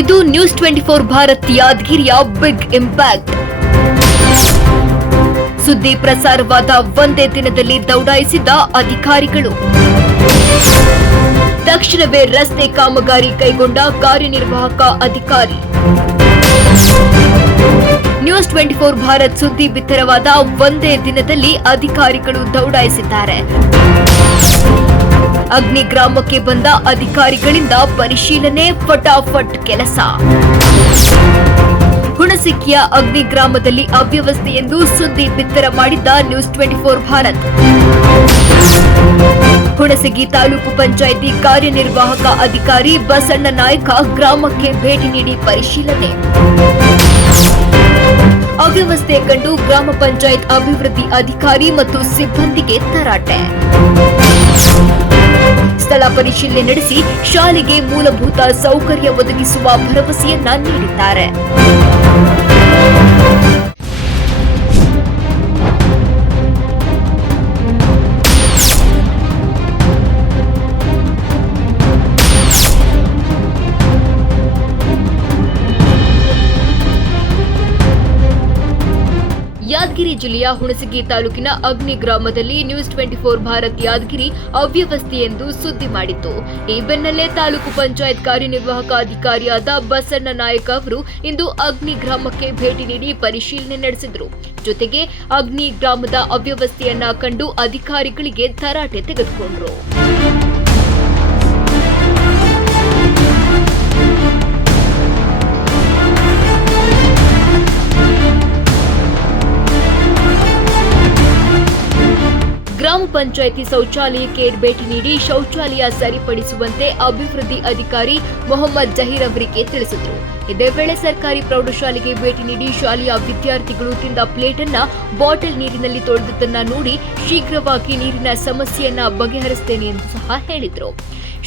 ಇದು news twenty four Bharat ಯಾದಗಿರಿಯ big impact ಸುದ್ದಿ ಪ್ರಸಾರವಾದ ಒಂದೇ ದಿನದಲ್ಲಿ ದೌಡಾಯಿಸಿದ ಅಧಿಕಾರಿಗಳು. ತಕ್ಷಣವೇ ರಸ್ತೆ ಕಾಮಗಾರಿ ಕೈಗೊಂಡ ಕಾರ್ಯನಿರ್ವಾಹಕ ಅಧಿಕಾರಿ. ನ್ಯೂಸ್ ಟ್ವೆಂಟಿ ಫೋರ್ ಭಾರತ್ ಸುದ್ದಿ ಬಿತ್ತರವಾದ ಒಂದೇ ದಿನದಲ್ಲಿ ಅಧಿಕಾರಿಗಳು ದೌಡಾಯಿಸಿದ್ದಾರೆ. ಅಗ್ನಿ ಗ್ರಾಮಕ್ಕೆ ಬಂದ ಅಧಿಕಾರಿಗಳಿಂದ ಪರಿಶೀಲನೆ, ಫಟಾಫಟ್ ಕೆಲಸ. ಹುಣಸಿಕ್ಕಿಯ ಅಗ್ನಿ ಗ್ರಾಮದಲ್ಲಿ ಅವ್ಯವಸ್ಥೆ ಎಂದು ಸುದ್ದಿ ಬಿತ್ತರ ಮಾಡಿದ್ದ news twenty four Bharat. Hunasagi taluk panchayat ಕಾರ್ಯನಿರ್ವಾಹಕ ಅಧಿಕಾರಿ ಬಸಣ್ಣ ನಾಯಕ ಗ್ರಾಮಕ್ಕೆ ಭೇಟಿ ನೀಡಿ ಪರಿಶೀಲನೆ. ಅವ್ಯವಸ್ಥೆ ಕಂಡು ಗ್ರಾಮ ಪಂಚಾಯತ್ ಅಭಿವೃದ್ಧಿ ಅಧಿಕಾರಿ ಮತ್ತು ಸಿಬ್ಬಂದಿಗೆ ತರಾಟೆ. ಸ್ಥಳ ಪರಿಶೀಲನೆ ನಡೆಸಿ ಶಾಲೆಗೆ ಮೂಲಭೂತ ಸೌಕರ್ಯ ಒದಗಿಸುವ ಭರವಸೆಯನ್ನ ನೀಡಿದ್ದಾರೆ. ಯಾದಗಿರಿ ಜಿಲ್ಲೆಯ ಹುಣಸಗಿ ತಾಲೂಕಿನ ಅಗ್ನಿ ಗ್ರಾಮದಲ್ಲಿ news twenty four Bharat Yadgiri ಅವ್ಯವಸ್ಥೆ ಎಂದು ಸುದ್ದಿ ಮಾಡಿತ್ತು. ಈ ಬೆನ್ನಲ್ಲೇ ತಾಲೂಕು ಪಂಚಾಯತ್ ಕಾರ್ಯನಿರ್ವಾಹಕ ಅಧಿಕಾರಿಯಾದ ಬಸಣ್ಣ ನಾಯಕ ಅವರು ಇಂದು ಅಗ್ನಿ ಗ್ರಾಮಕ್ಕೆ ಭೇಟಿ ನೀಡಿ ಪರಿಶೀಲನೆ ನಡೆಸಿದರು. ಜೊತೆಗೆ ಅಗ್ನಿ ಗ್ರಾಮದ ಅವ್ಯವಸ್ಥೆಯನ್ನ ಕಂಡು ಅಧಿಕಾರಿಗಳಿಗೆ ತರಾಟೆ ತೆಗೆದುಕೊಂಡರು. ಗ್ರಾಮ ಪಂಚಾಯಿತಿ ಶೌಚಾಲಯಕ್ಕೆ ಭೇಟಿ ನೀಡಿ ಶೌಚಾಲಯ ಸರಿಪಡಿಸುವಂತೆ ಅಭಿವೃದ್ಧಿ ಅಧಿಕಾರಿ ಮೊಹಮ್ಮದ್ ಜಹೀರ್ ಅವರಿಗೆ ತಿಳಿಸಿದರು. ಇದೇ ವೇಳೆ ಸರ್ಕಾರಿ ಪ್ರೌಢಶಾಲೆಗೆ ಭೇಟಿ ನೀಡಿ ಶಾಲೆಯ ವಿದ್ಯಾರ್ಥಿಗಳು ತಿಂದ ಪ್ಲೇಟ್ ಅನ್ನ ಬಾಟಲ್ ನೀರಿನಲ್ಲಿ ತೊಳೆದುದನ್ನ ನೋಡಿ ಶೀಘ್ರವಾಗಿ ನೀರಿನ ಸಮಸ್ಯೆಯನ್ನ ಬಗೆಹರಿಸುತ್ತೇನೆ ಎಂದು ಸಹ ಹೇಳಿದರು.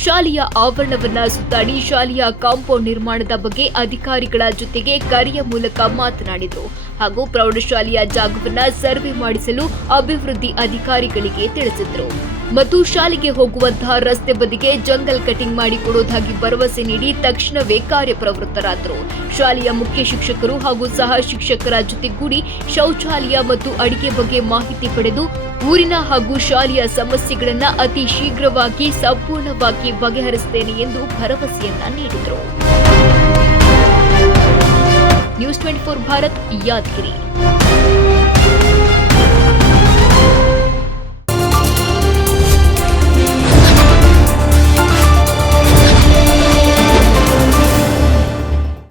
ಶಾಲೆಯ ಆವರಣವನ್ನ ಸುತ್ತಾಡಿ ಶಾಲೆಯ ಕಾಂಪೌಂಡ್ ನಿರ್ಮಾಣದ ಬಗ್ಗೆ ಅಧಿಕಾರಿಗಳ ಜೊತೆಗೆ ಕರೆಯ ಮೂಲಕ ಮಾತನಾಡಿದರು. ಹಾಗೂ ಪ್ರೌಢಶಾಲೆಯ ಜಾಗವನ್ನು ಸರ್ವೆ ಮಾಡಿಸಲು ಅಭಿವೃದ್ಧಿ ಅಧಿಕಾರಿಗಳಿಗೆ ತಿಳಿಸಿದರು. ಮತ್ತು ಶಾಲೆಗೆ ಹೋಗುವಂತಹ ರಸ್ತೆ ಬದಿಗೆ ಜಂಗಲ್ ಕಟಿಂಗ್ ಮಾಡಿಕೊಡುವುದಾಗಿ ಭರವಸೆ ನೀಡಿ ತಕ್ಷಣವೇ ಕಾರ್ಯಪ್ರವೃತ್ತರಾದರು. ಶಾಲೆಯ ಮುಖ್ಯ ಶಿಕ್ಷಕರು ಹಾಗೂ ಸಹ ಶಿಕ್ಷಕರ ಜೊತೆಗೂಡಿ ಶೌಚಾಲಯ ಮತ್ತು ಅಡಿಗೆ ಬಗ್ಗೆ ಮಾಹಿತಿ ಪಡೆದು ಊರಿನ ಹಾಗೂ ಶಾಲೆಯ ಸಮಸ್ಯೆಗಳನ್ನು ಅತಿ ಶೀಘ್ರವಾಗಿ ಸಂಪೂರ್ಣವಾಗಿ ಬಗೆಹರಿಸುತ್ತೇನೆ ಎಂದು ಭರವಸೆಯನ್ನ ನೀಡಿದರು. News twenty four Bharat Yadgiri